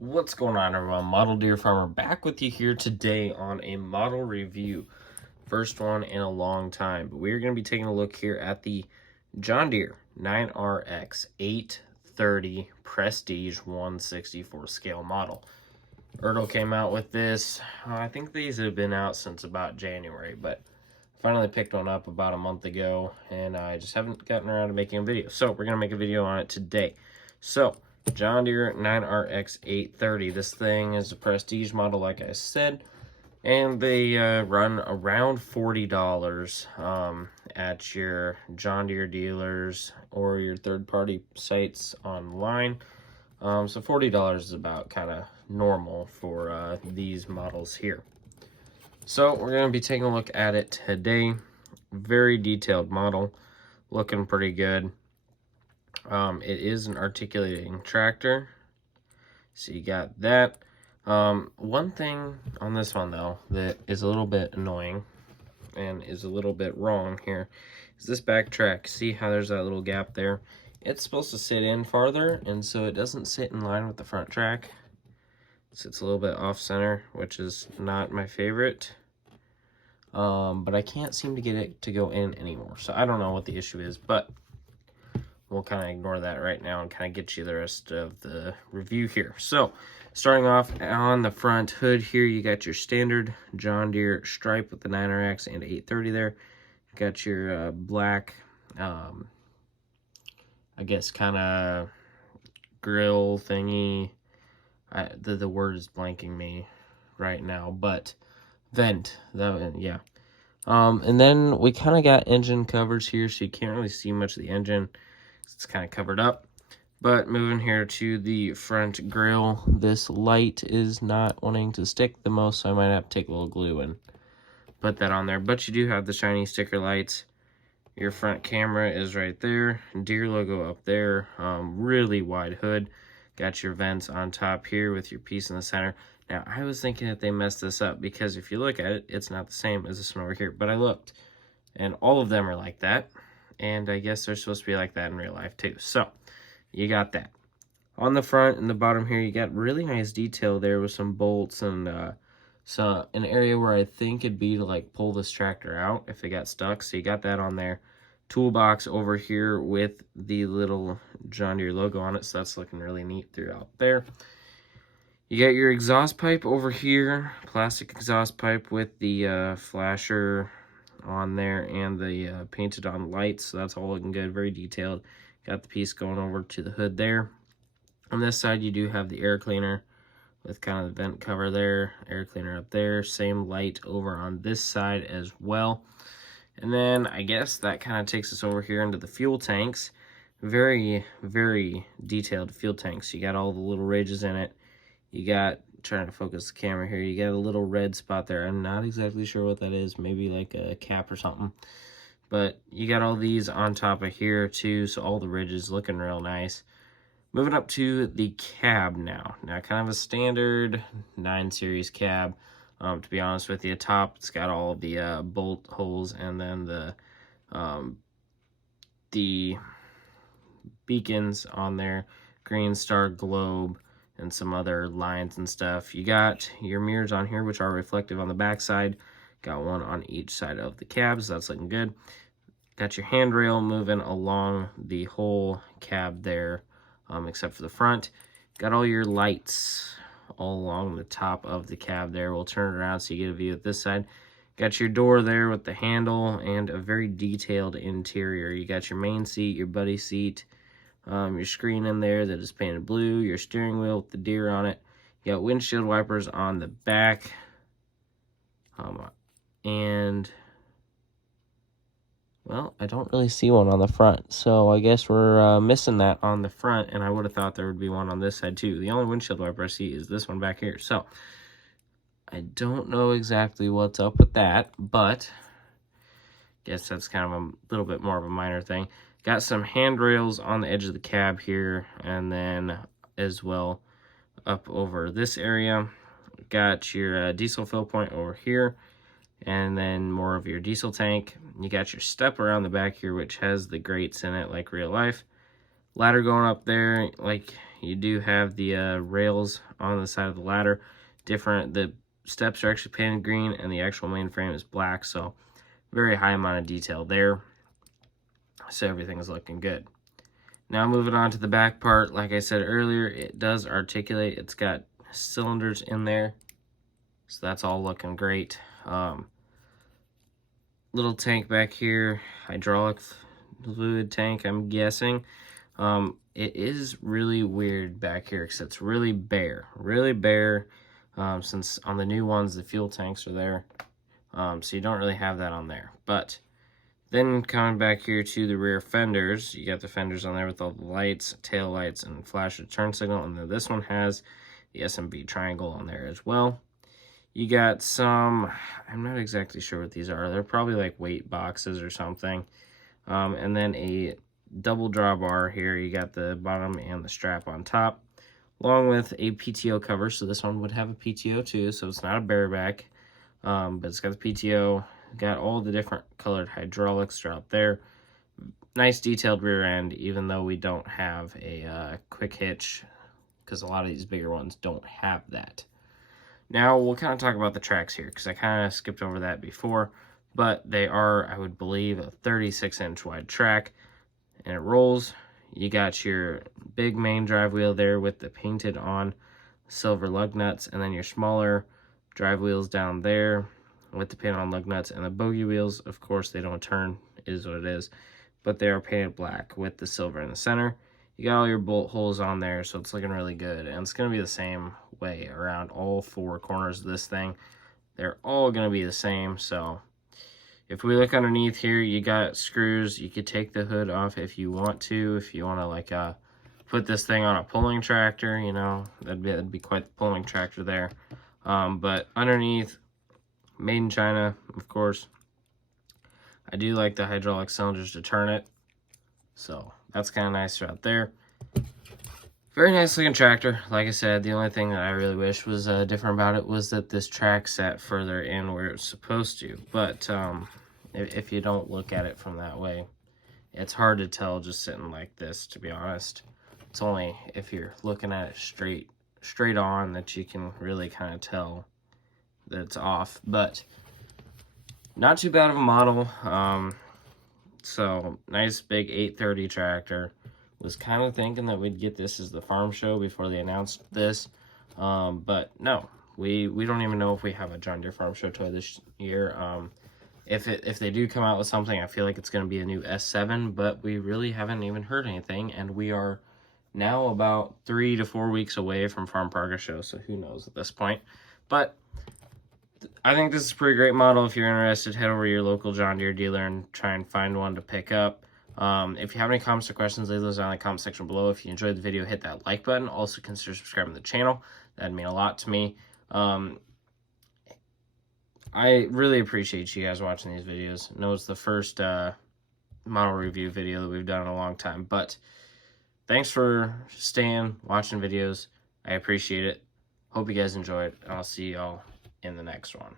What's going on, everyone? Model Deere Farmer back with you here today on a model review. First one in a long time. But we're going to be taking a look here at the John Deere 9Rx 830 Prestige 164 scale model. Ertl came out with this. I think these have been out since about January, but finally picked one up about a month ago, and I just haven't gotten around to making a video. So we're going to make a video on it today. So John Deere 9Rx 830. This thing is a prestige model, like I said, and they run around $40 at your John Deere dealers or your third-party sites online. So $40 is about kind of normal for these models here. So we're going to be taking a look at it today. Very detailed model, looking pretty good. It is an articulating tractor, so you got that. One thing on this one, though, that is a little bit annoying and is a little bit wrong here is this back track. See how there's that little gap there? It's supposed to sit in farther, and so it doesn't sit in line with the front track. It sits a little bit off center, which is not my favorite. But I can't seem to get it to go in anymore, so I don't know what the issue is, but we'll kind of ignore that right now and kind of get you the rest of the review here. So, starting off on the front hood here, you got your standard John Deere stripe with the 9Rx and 830 there. You got your black, I guess, kind of grill thingy. The word is blanking me right now, but vent, yeah. And then we kind of got engine covers here, so you can't really see much of the engine. It's kind of covered up. But moving here to the front grille, this light is not wanting to stick the most, so I might have to take a little glue and put that on there. But you do have the shiny sticker lights. Your front camera is right there. Deere logo up there. Really wide hood. Got your vents on top here with your piece in the center. Now, I was thinking that they messed this up because if you look at it, it's not the same as this one over here. But I looked, and all of them are like that. And I guess they're supposed to be like that in real life too. So, you got that. On the front and the bottom here, you got really nice detail there with some bolts and an area where I think it'd be to like pull this tractor out if it got stuck. So you got that on there. Toolbox over here with the little John Deere logo on it. So that's looking really neat throughout there. You got your exhaust pipe over here. Plastic exhaust pipe with the flasher on there and the painted on lights, so that's all looking good, very detailed. Got the piece going over to the hood there. On this side you do have the air cleaner with kind of the vent cover there, air cleaner up there, same light over on this side as well. And then I guess that kind of takes us over here into the fuel tanks. Very, very detailed fuel tanks. You got all the little ridges in it. You got, trying to focus the camera here, you got a little red spot there. I'm not exactly sure what that is, maybe like a cap or something. But you got all these on top of here too, so all the ridges looking real nice. Moving up to the cab now. Now, kind of a standard 9 series cab. To be honest with you, top, it's got all of the bolt holes, and then the beacons on there, green star globe, and some other lines and stuff. You got your mirrors on here, which are reflective on the back side. Got one on each side of the cab, so that's looking good. Got your handrail moving along the whole cab there, except for the front. Got all your lights all along the top of the cab there. We'll turn it around so you get a view at this side. Got your door there with the handle and a very detailed interior. You got your main seat, your buddy seat, your screen in there that is painted blue, your steering wheel with the Deere on it. You got windshield wipers on the back, and well, I don't really see one on the front, so I guess we're missing that on the front, and I would have thought there would be one on this side too. The only windshield wiper I see is this one back here, so I don't know exactly what's up with that, but I guess that's kind of a little bit more of a minor thing. Got some handrails on the edge of the cab here, and then as well up over this area. Got your diesel fill point over here, and then more of your diesel tank. You got your step around the back here, which has the grates in it like real life. ladder going up there, like you do have the rails on the side of the ladder. The steps are actually painted green, and the actual main frame is black, so very high amount of detail there. So everything is looking good. Now moving on to the back part, like I said earlier, it does articulate. It's got cylinders in there, so that's all looking great. Little tank back here, hydraulic fluid tank, I'm guessing. It is really weird back here because it's really bare, since on the new ones the fuel tanks are there, so you don't really have that on there. But then coming back here to the rear fenders, you got the fenders on there with all the lights, tail lights, and flash return signal, and then this one has the SMB triangle on there as well. You got some, I'm not exactly sure what these are. They're probably like weight boxes or something. And then a double drawbar here. You got the bottom and the strap on top, along with a PTO cover. So this one would have a PTO too, so it's not a bareback, but it's got the PTO. Got all the different colored hydraulics throughout there. Nice detailed rear end, even though we don't have a quick hitch, because a lot of these bigger ones don't have that. Now we'll kind of talk about the tracks here, because I kind of skipped over that before, but they are, I would believe, a 36-inch wide track, and it rolls. You got your big main drive wheel there with the painted on silver lug nuts, and then your smaller drive wheels down there with the paint on lug nuts, and the bogey wheels, of course, they don't turn, it is what it is, but they are painted black with the silver in the center. You got all your bolt holes on there, so it's looking really good, and it's going to be the same way around all four corners of this thing. They're all going to be the same. So if we look underneath here, you got screws. You could take the hood off if you want to like put this thing on a pulling tractor, you know, that'd be quite the pulling tractor there. But underneath, made in China, of course. I do like the hydraulic cylinders to turn it, so that's kind of nice right there. Very nice looking tractor. Like I said, the only thing that I really wish was different about it was that this track sat further in where it's supposed to. But if you don't look at it from that way, it's hard to tell just sitting like this, to be honest. It's only if you're looking at it straight on that you can really kind of tell that it's off. But not too bad of a model. So nice big 830 tractor. Was kind of thinking that we'd get this as the farm show before they announced this, but no, we don't even know if we have a John Deere farm show toy this year. If they do come out with something, I feel like it's going to be a new S7, but we really haven't even heard anything, and we are now about 3 to 4 weeks away from Farm Progress Show, so who knows at this point. But I think this is a pretty great model. If you're interested, head over to your local John Deere dealer and try and find one to pick up. If you have any comments or questions, leave those down in the comment section below. If you enjoyed the video, hit that like button. Also consider subscribing to the channel. That'd mean a lot to me. I really appreciate you guys watching these videos. I know it's the first model review video that we've done in a long time, but thanks for staying, watching videos. I appreciate it. Hope you guys enjoyed, and I'll see y'all in the next one.